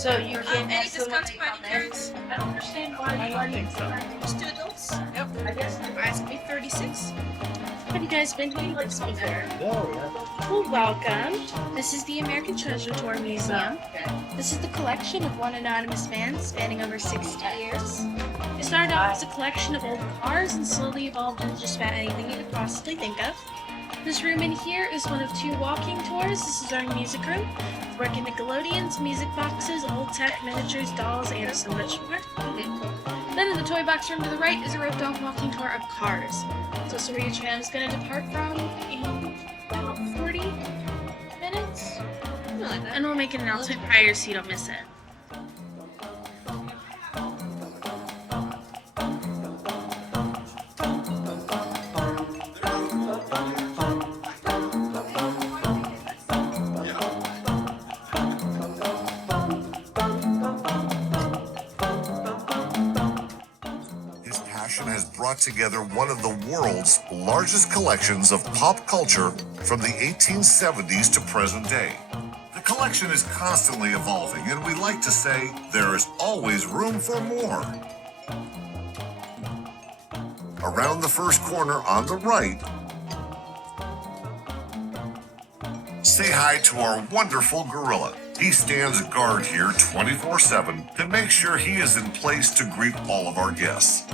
So you can Any discounts for any parents? I don't understand why you are think so. Just two adults? Yep. I guess Ask me 36. Have you guys been here this before? No, yeah. Well, welcome. This is the American Treasure Tour Museum. This is the collection of one anonymous man spanning over 60 years. It started off as a collection of old cars and slowly evolved into just about anything you could possibly think of. This room in here is one of two walking tours. This is our music room. Working nickelodeons, music boxes, old tech, miniatures, dolls, and so much more. Then in the toy box room to the right is a roped-off walking tour of cars. So this is where your tram is going to depart from in about 40 minutes. Something like that. And we'll make an announcement prior so you don't miss it. His passion has brought together one of the world's largest collections of pop culture from the 1870s to present day. The collection is constantly evolving, and we like to say there is always room for more. Around the first corner on the right, say hi to our wonderful gorilla. He stands guard here 24/7 to make sure he is in place to greet all of our guests.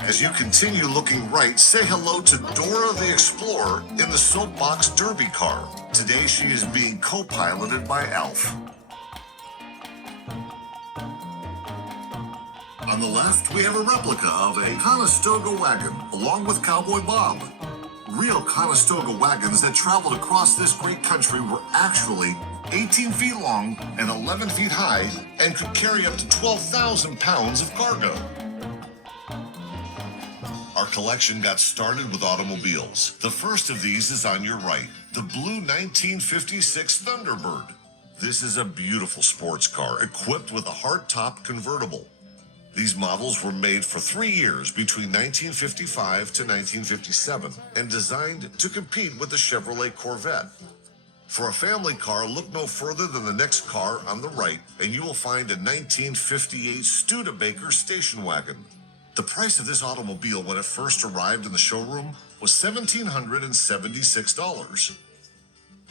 As you continue looking right, say hello to Dora the Explorer in the Soapbox Derby car. Today she is being co-piloted by Alf. On the left, we have a replica of a Conestoga wagon, along with Cowboy Bob. Real Conestoga wagons that traveled across this great country were actually 18 feet long and 11 feet high and could carry up to 12,000 pounds of cargo. Our collection got started with automobiles. The first of these is on your right, the blue 1956 Thunderbird. This is a beautiful sports car equipped with a hardtop convertible. These models were made for 3 years between 1955 to 1957 and designed to compete with the Chevrolet Corvette. For a family car, look no further than the next car on the right, and you will find a 1958 Studebaker station wagon. The price of this automobile when it first arrived in the showroom was $1,776.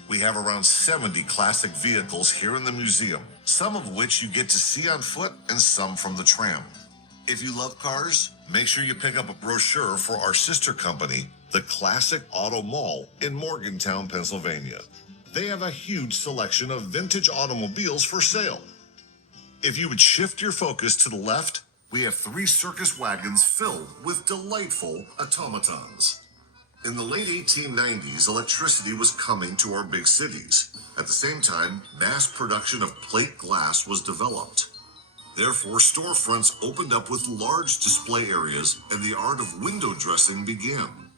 We have around 70 classic vehicles here in the museum, some of which you get to see on foot and some from the tram. If you love cars, make sure you pick up a brochure for our sister company, the Classic Auto Mall in Morgantown, Pennsylvania. They have a huge selection of vintage automobiles for sale. If you would shift your focus to the left, we have 3 circus wagons filled with delightful automatons. In the late 1890s, electricity was coming to our big cities. At the same time, mass production of plate glass was developed. Therefore, storefronts opened up with large display areas and the art of window dressing began.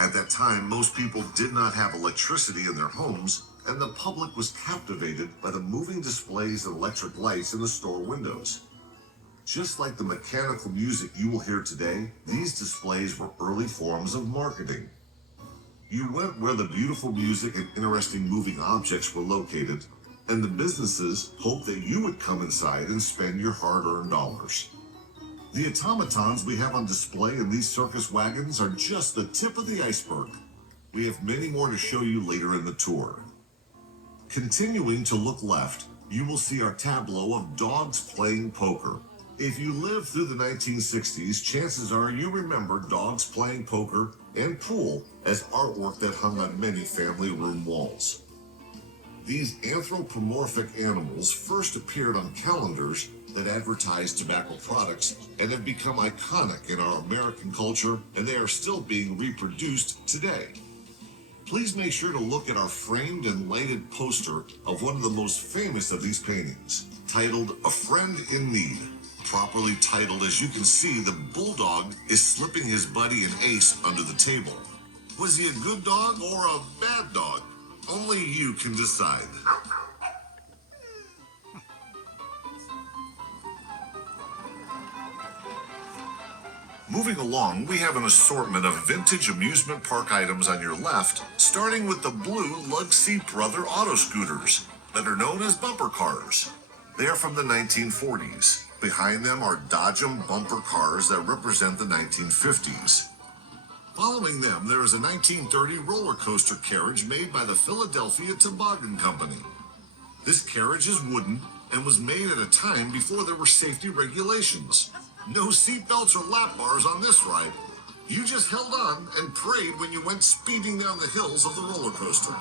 At that time, most people did not have electricity in their homes, and the public was captivated by the moving displays and electric lights in the store windows. Just like the mechanical music you will hear today, these displays were early forms of marketing. You went where the beautiful music and interesting moving objects were located, and the businesses hoped that you would come inside and spend your hard-earned dollars. The automatons we have on display in these circus wagons are just the tip of the iceberg. We have many more to show you later in the tour. Continuing to look left, you will see our tableau of dogs playing poker. If you lived through the 1960s, chances are you remember dogs playing poker and pool as artwork that hung on many family room walls. These anthropomorphic animals first appeared on calendars that advertised tobacco products and have become iconic in our American culture, and they are still being reproduced today. Please make sure to look at our framed and lighted poster of one of the most famous of these paintings, titled A Friend in Need. Properly titled, as you can see, the bulldog is slipping his buddy an ace under the table. Was he a good dog or a bad dog? Only you can decide. Moving along, we have an assortment of vintage amusement park items on your left, starting with the blue Lugsy Brother auto scooters that are known as bumper cars. They are from the 1940s. Behind them are Dodgem bumper cars that represent the 1950s. Following them, there is a 1930 roller coaster carriage made by the Philadelphia Toboggan Company. This carriage is wooden and was made at a time before there were safety regulations. No seat belts or lap bars on this ride. You just held on and prayed when you went speeding down the hills of the roller coaster.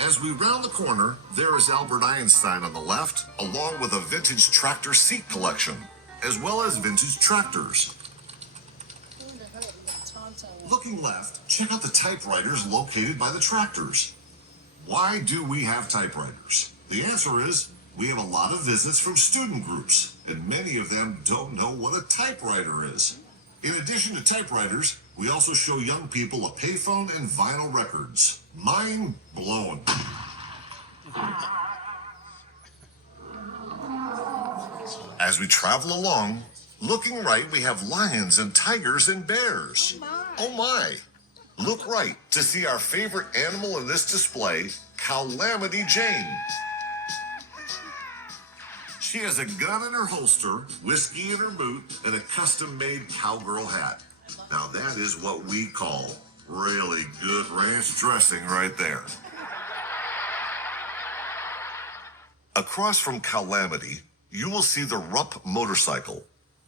As we round the corner, there is Albert Einstein on the left, along with a vintage tractor seat collection, as well as vintage tractors. Looking left, check out the typewriters located by the tractors. Why do we have typewriters? The answer is, we have a lot of visits from student groups, and many of them don't know what a typewriter is. In addition to typewriters, we also show young people a payphone and vinyl records. Mind blown. As we travel along, looking right, we have lions and tigers and bears. Oh my! Look right to see our favorite animal in this display, Calamity Jane. She has a gun in her holster, whiskey in her boot, and a custom-made cowgirl hat. Now that is what we call really good ranch dressing right there. Across from Calamity, you will see the Rupp motorcycle.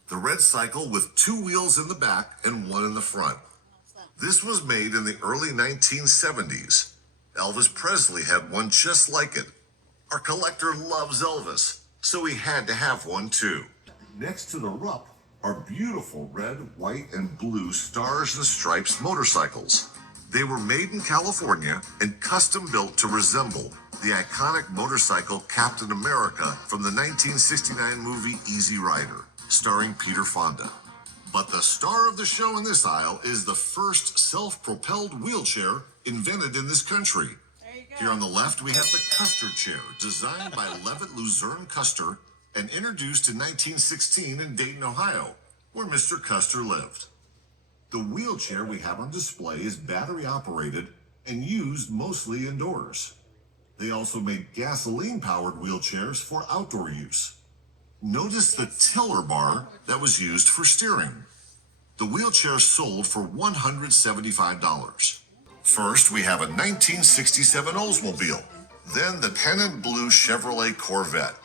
The red cycle with 2 wheels in the back and 1 in the front. This was made in the early 1970s. Elvis Presley had one just like it. Our collector loves Elvis, so he had to have one too. Next to the Rupp are beautiful red, white, and blue Stars and Stripes motorcycles. They were made in California and custom built to resemble the iconic motorcycle Captain America from the 1969 movie Easy Rider, starring Peter Fonda. But the star of the show in this aisle is the first self-propelled wheelchair invented in this country. Here on the left, we have the Custer chair, designed by Levitt Luzerne Custer and introduced in 1916 in Dayton, Ohio, where Mr. Custer lived. The wheelchair we have on display is battery-operated and used mostly indoors. They also made gasoline-powered wheelchairs for outdoor use. Notice the tiller bar that was used for steering. The wheelchair sold for $175. First, we have a 1967 Oldsmobile, then the pennant blue Chevrolet Corvette.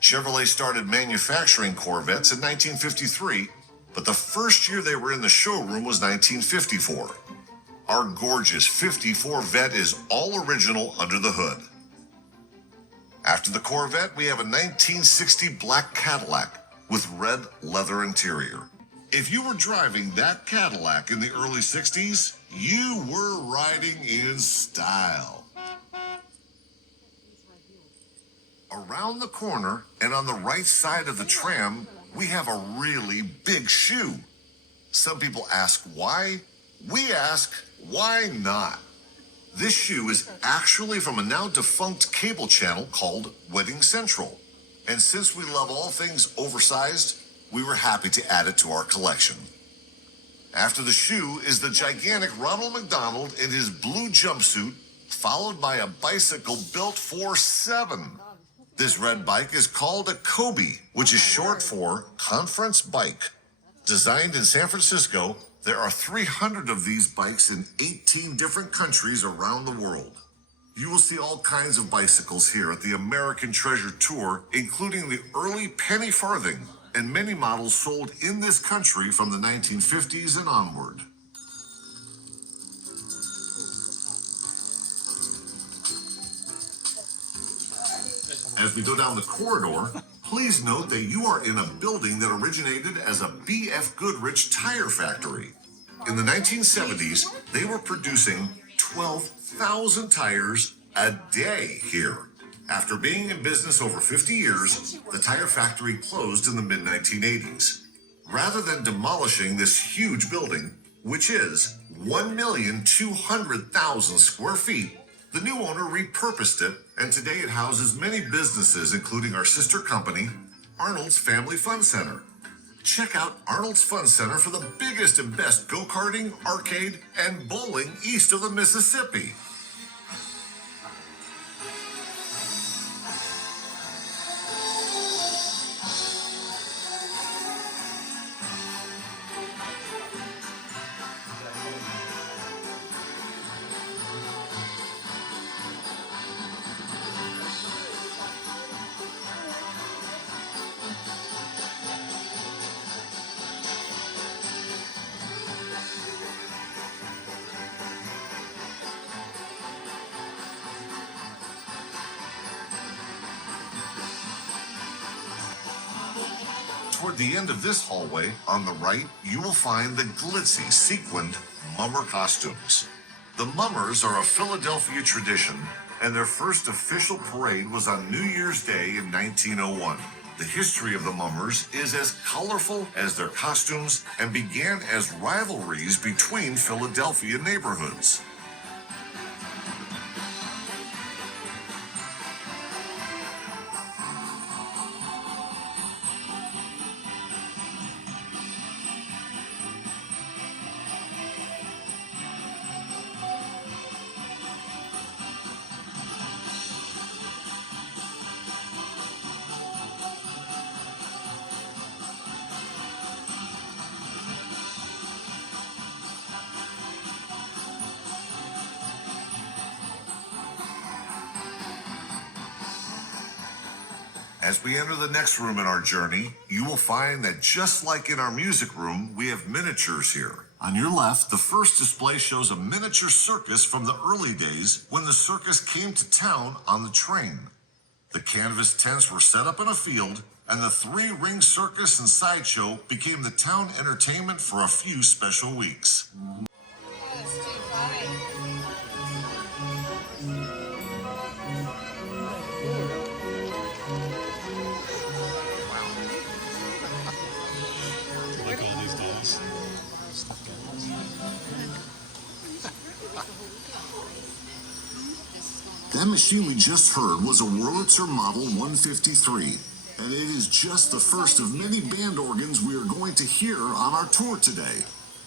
Chevrolet started manufacturing Corvettes in 1953, but the first year they were in the showroom was 1954. Our gorgeous 54 Vet is all original under the hood. After the Corvette, we have a 1960 black Cadillac with red leather interior. If you were driving that Cadillac in the early 60s, you were riding in style. Around the corner and on the right side of the Tram, we have a really big shoe. Some people ask why. We ask, why not? This shoe is actually from a now defunct cable channel called Wedding Central. And since we love all things oversized, we were happy to add it to our collection. After the shoe is the gigantic Ronald McDonald in his blue jumpsuit, followed by a bicycle built for 7. This red bike is called a Kobe, which is short for Conference Bike. Designed in San Francisco, there are 300 of these bikes in 18 different countries around the world. You will see all kinds of bicycles here at the American Treasure Tour, including the early penny farthing and many models sold in this country from the 1950s and onward. As we go down the corridor, please note that you are in a building that originated as a B.F. Goodrich tire factory. In the 1970s, they were producing 12,000 tires a day here. After being in business over 50 years, the tire factory closed in the mid-1980s. Rather than demolishing this huge building, which is 1,200,000 square feet. The new owner repurposed it, and today it houses many businesses, including our sister company, Arnold's Family Fun Center. Check out Arnold's Fun Center for the biggest and best go-karting, arcade, and bowling east of the Mississippi. Toward the end of this hallway, on the right, you will find the glitzy, sequined mummer costumes. The mummers are a Philadelphia tradition, and their first official parade was on New Year's Day in 1901. The history of the mummers is as colorful as their costumes and began as rivalries between Philadelphia neighborhoods. As we enter the next room in our journey, you will find that just like in our music room, we have miniatures here. On your left, the first display shows a miniature circus from the early days when the circus came to town on the train. The canvas tents were set up in a field, and the three-ring circus and sideshow became the town entertainment for a few special weeks. That machine we just heard was a Wurlitzer Model 153, and it is just the first of many band organs we are going to hear on our tour today.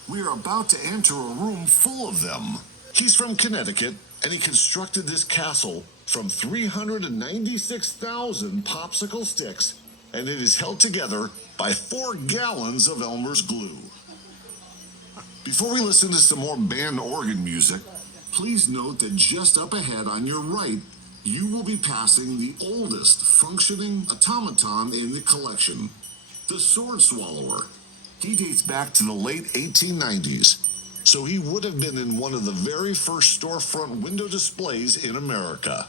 We are about to enter a room full of them. He's from Connecticut, and he constructed this castle from 396,000 popsicle sticks, and it is held together by 4 gallons of Elmer's glue. Before we listen to some more band organ music, please note that just up ahead on your right, you will be passing the oldest functioning automaton in the collection, the Sword Swallower. He dates back to the late 1890s, so he would have been in one of the very first storefront window displays in America.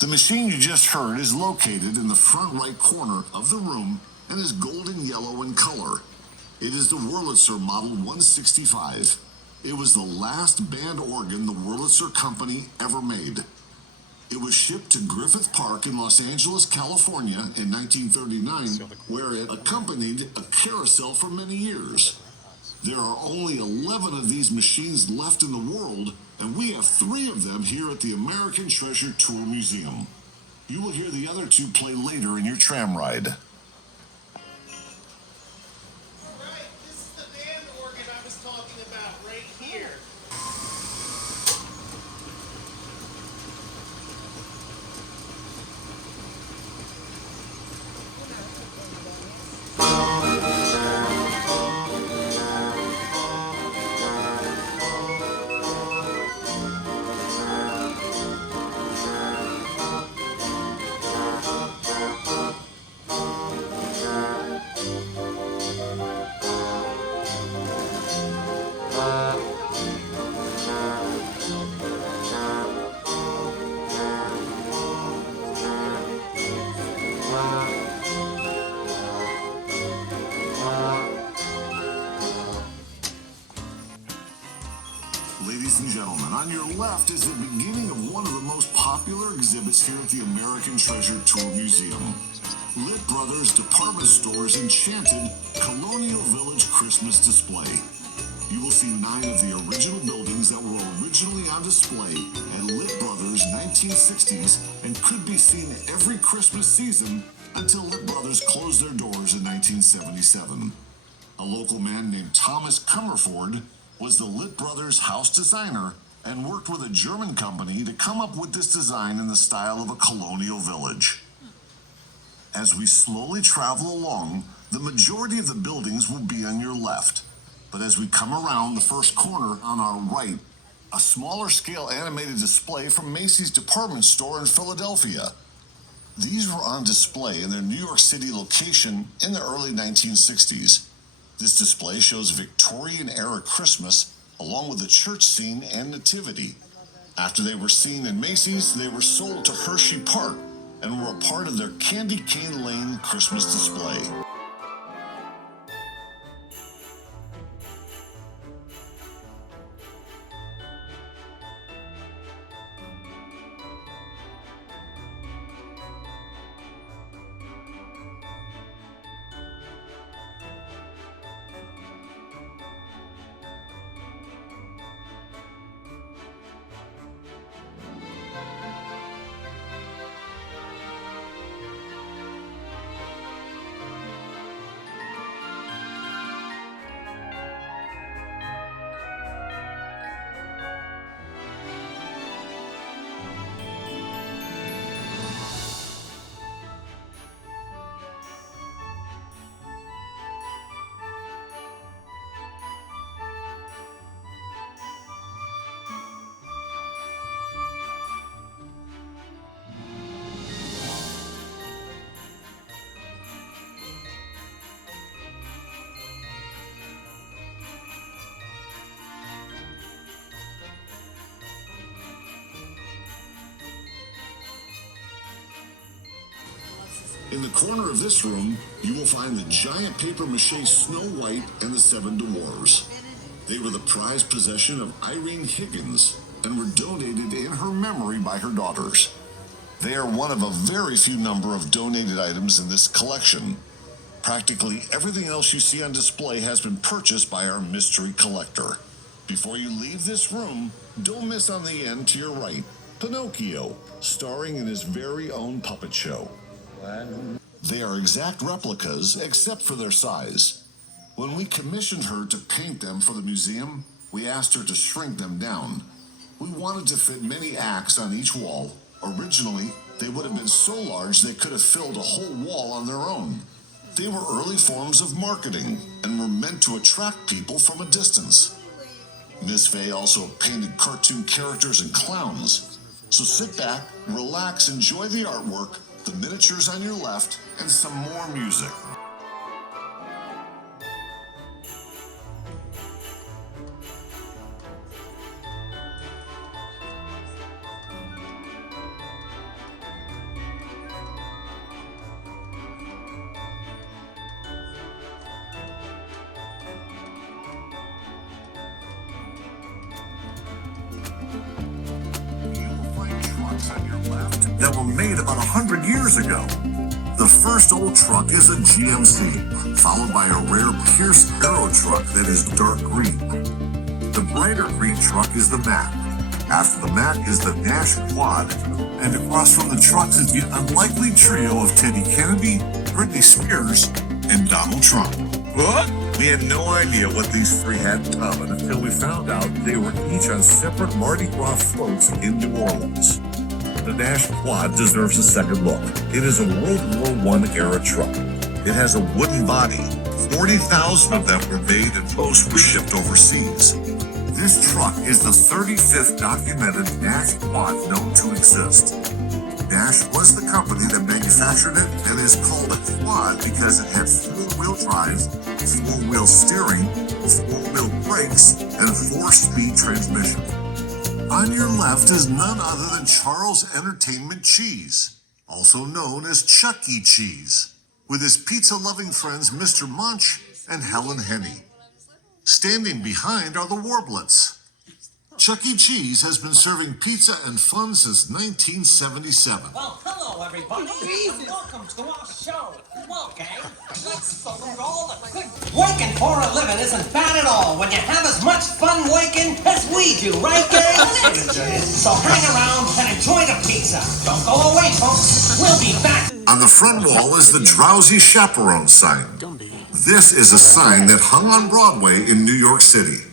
The machine you just heard is located in the front right corner of the room and is golden yellow in color. It is the Wurlitzer Model 165. It was the last band organ the Wurlitzer Company ever made. It was shipped to Griffith Park in Los Angeles, California in 1939, where it accompanied a carousel for many years. There are only 11 of these machines left in the world, and we have 3 of them here at the American Treasure Tour Museum. You will hear the other 2 play later in your tram ride. Alright, this is the band organ I was talking about right here. left is the beginning of one of the most popular exhibits here at the American Treasure Tour Museum. Lit Brothers Department Store's enchanted Colonial Village Christmas display. You will see 9 of the original buildings that were originally on display at Lit Brothers 1960s and could be seen every Christmas season until Lit Brothers closed their doors in 1977. A local man named Thomas Comerford was the Lit Brothers house designer and worked with a German company to come up with this design in the style of a colonial village. As we slowly travel along, the majority of the buildings will be on your left. But as we come around the first corner on our right, a smaller scale animated display from Macy's department store in Philadelphia. These were on display in their New York City location in the early 1960s. This display shows Victorian-era Christmas along with the church scene and nativity. After they were seen in Macy's, they were sold to Hershey Park and were a part of their Candy Cane Lane Christmas display. In the corner of this room, you will find the giant papier-mâché Snow White and the 7 Dwarfs. They were the prized possession of Irene Higgins and were donated in her memory by her daughters. They are one of a very few number of donated items in this collection. Practically everything else you see on display has been purchased by our mystery collector. Before you leave this room, don't miss on the end to your right, Pinocchio, starring in his very own puppet show. They are exact replicas except for their size. When we commissioned her to paint them for the museum, we asked her to shrink them down. We wanted to fit many acts on each wall. Originally, they would have been so large they could have filled a whole wall on their own. They were early forms of marketing and were meant to attract people from a distance. Ms. Fay also painted cartoon characters and clowns. So sit back, relax, enjoy the artwork, the miniatures on your left, and some more music. That were made about 100 years ago. The first old truck is a GMC, followed by a rare Pierce Arrow truck that is dark green. The brighter green truck is the Mack. After the Mack is the Nash Quad, and across from the trucks is the unlikely trio of Teddy Kennedy, Britney Spears, and Donald Trump. What? We had no idea what these three had in common until we found out they were each on separate Mardi Gras floats in New Orleans. The Nash Quad deserves a second look. It is a World War I era truck. It has a wooden body. 40,000 of them were made and most were shipped overseas. This truck is the 35th documented Nash Quad known to exist. Nash was the company that manufactured it and is called a quad because it had four-wheel drive, four-wheel steering, four-wheel brakes, and a four-speed transmission. On your left is none other than Charles Entertainment Cheese, also known as Chuck E. Cheese, with his pizza-loving friends Mr. Munch and Helen Henny. Standing behind are the Warblets. Chuck E. Cheese has been serving pizza and fun since 1977. Well, hello, everybody. Welcome to our show. Well, gang, let's salute all the good. Working for a living isn't bad at all when you have as much fun working as we do, right, gang? So hang around and enjoy the pizza. Don't go away, folks. We'll be back. On the front wall is the Drowsy Chaperone sign. This is a sign that hung on Broadway in New York City.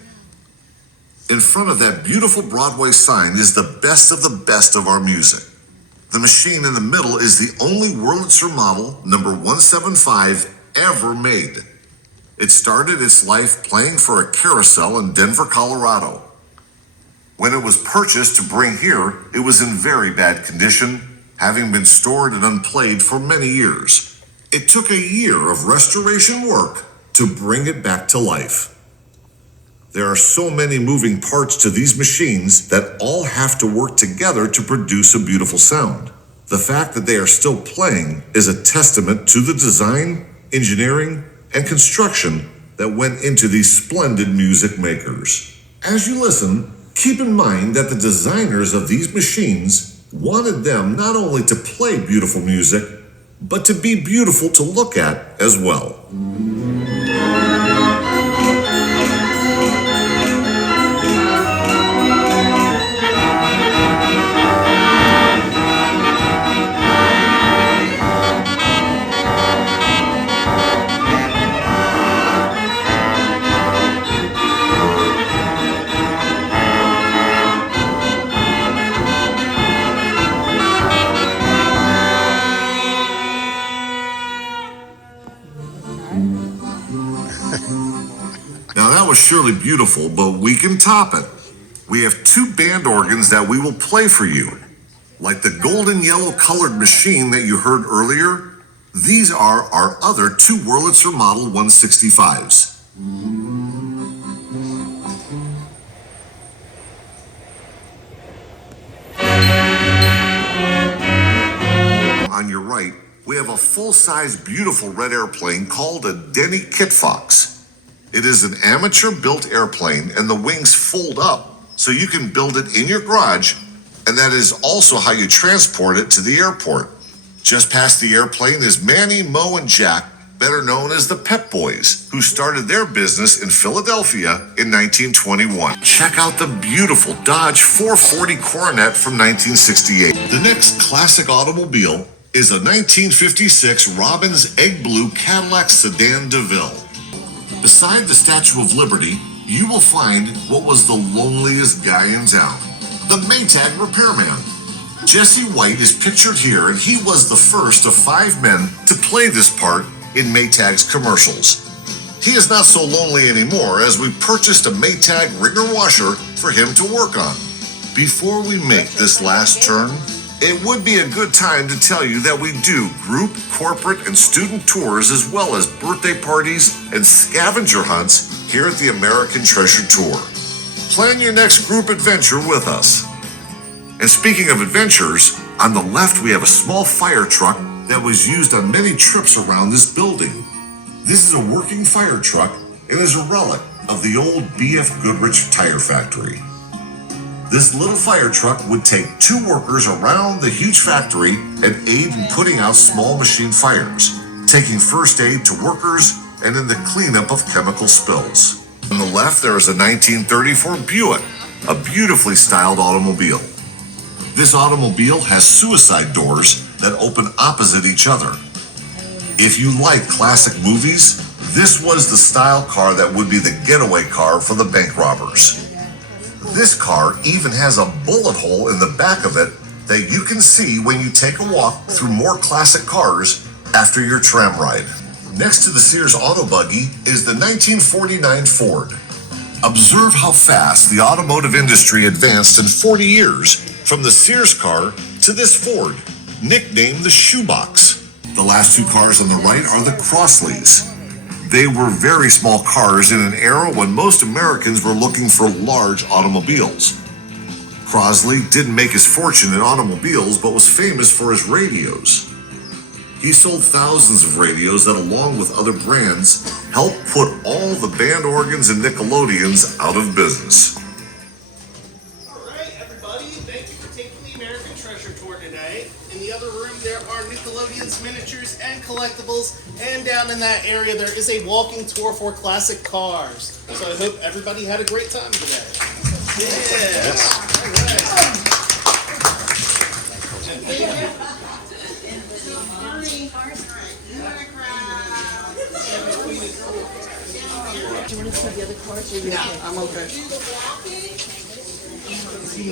In front of that beautiful Broadway sign is the best of our music. The machine in the middle is the only Wurlitzer model number 175 ever made. It started its life playing for a carousel in Denver, Colorado. When it was purchased to bring here, it was in very bad condition, having been stored and unplayed for many years. It took a year of restoration work to bring it back to life. There are so many moving parts to these machines that all have to work together to produce a beautiful sound. The fact that they are still playing is a testament to the design, engineering, and construction that went into these splendid music makers. As you listen, keep in mind that the designers of these machines wanted them not only to play beautiful music, but to be beautiful to look at as well. Now that was surely beautiful, but we can top it. We have two band organs that we will play for you. Like the golden yellow colored machine that you heard earlier, these are our other two Wurlitzer Model 165s. On your right, we have a full-size beautiful red airplane called a Denny Kit Fox. It is an amateur-built airplane, and the wings fold up, so you can build it in your garage, and that is also how you transport it to the airport. Just past the airplane is Manny, Mo, and Jack, better known as the Pep Boys, who started their business in Philadelphia in 1921. Check out the beautiful Dodge 440 Coronet from 1968. The next classic automobile is a 1956 Robbins Egg Blue Cadillac Sedan DeVille. Beside the Statue of Liberty, you will find what was the loneliest guy in town, the Maytag repairman. Jesse White is pictured here, and he was the first of 5 men to play this part in Maytag's commercials. He is not so lonely anymore, as we purchased a Maytag wringer washer for him to work on. Before we make this last turn, it would be a good time to tell you that we do group, corporate, and student tours, as well as birthday parties and scavenger hunts here at the American Treasure Tour. Plan your next group adventure with us. And speaking of adventures, on the left we have a small fire truck that was used on many trips around this building. This is a working fire truck and is a relic of the old B.F. Goodrich tire factory. This little fire truck would take 2 workers around the huge factory and aid in putting out small machine fires, taking first aid to workers and in the cleanup of chemical spills. On the left, there is a 1934 Buick, a beautifully styled automobile. This automobile has suicide doors that open opposite each other. If you like classic movies, this was the style car that would be the getaway car for the bank robbers. This car even has a bullet hole in the back of it that you can see when you take a walk through more classic cars after your tram ride. Next to the Sears Auto Buggy is the 1949 Ford. Observe how fast the automotive industry advanced in 40 years from the Sears car to this Ford, nicknamed the Shoebox. The last 2 cars on the right are the Crossleys. They were very small cars in an era when most Americans were looking for large automobiles. Crosley didn't make his fortune in automobiles, but was famous for his radios. He sold thousands of radios that, along with other brands, helped put all the band organs and nickelodeons out of business. taking the American Treasure Tour today. In the other room, there are Nickelodeons miniatures and collectibles. And down in that area, there is a walking tour for classic cars. So I hope everybody had a great time today. Yeah. Do you want to see the other cars? Or I'm okay. I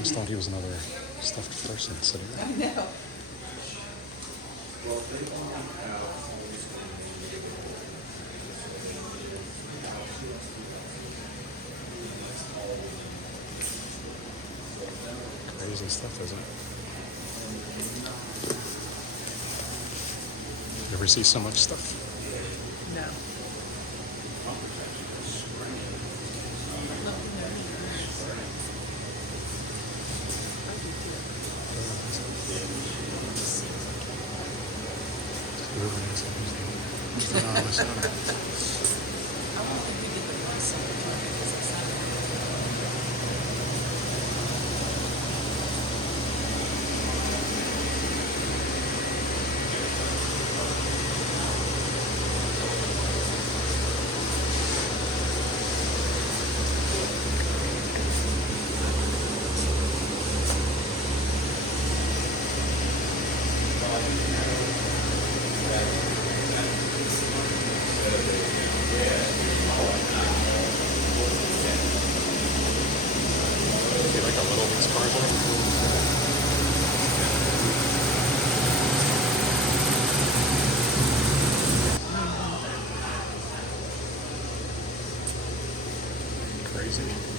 just thought he was another stuffed person sitting there. I know. Crazy stuff, isn't it? You ever see so much stuff? No. Whoever it is, who's the anonymous owner. Be like a little cardboard. Crazy.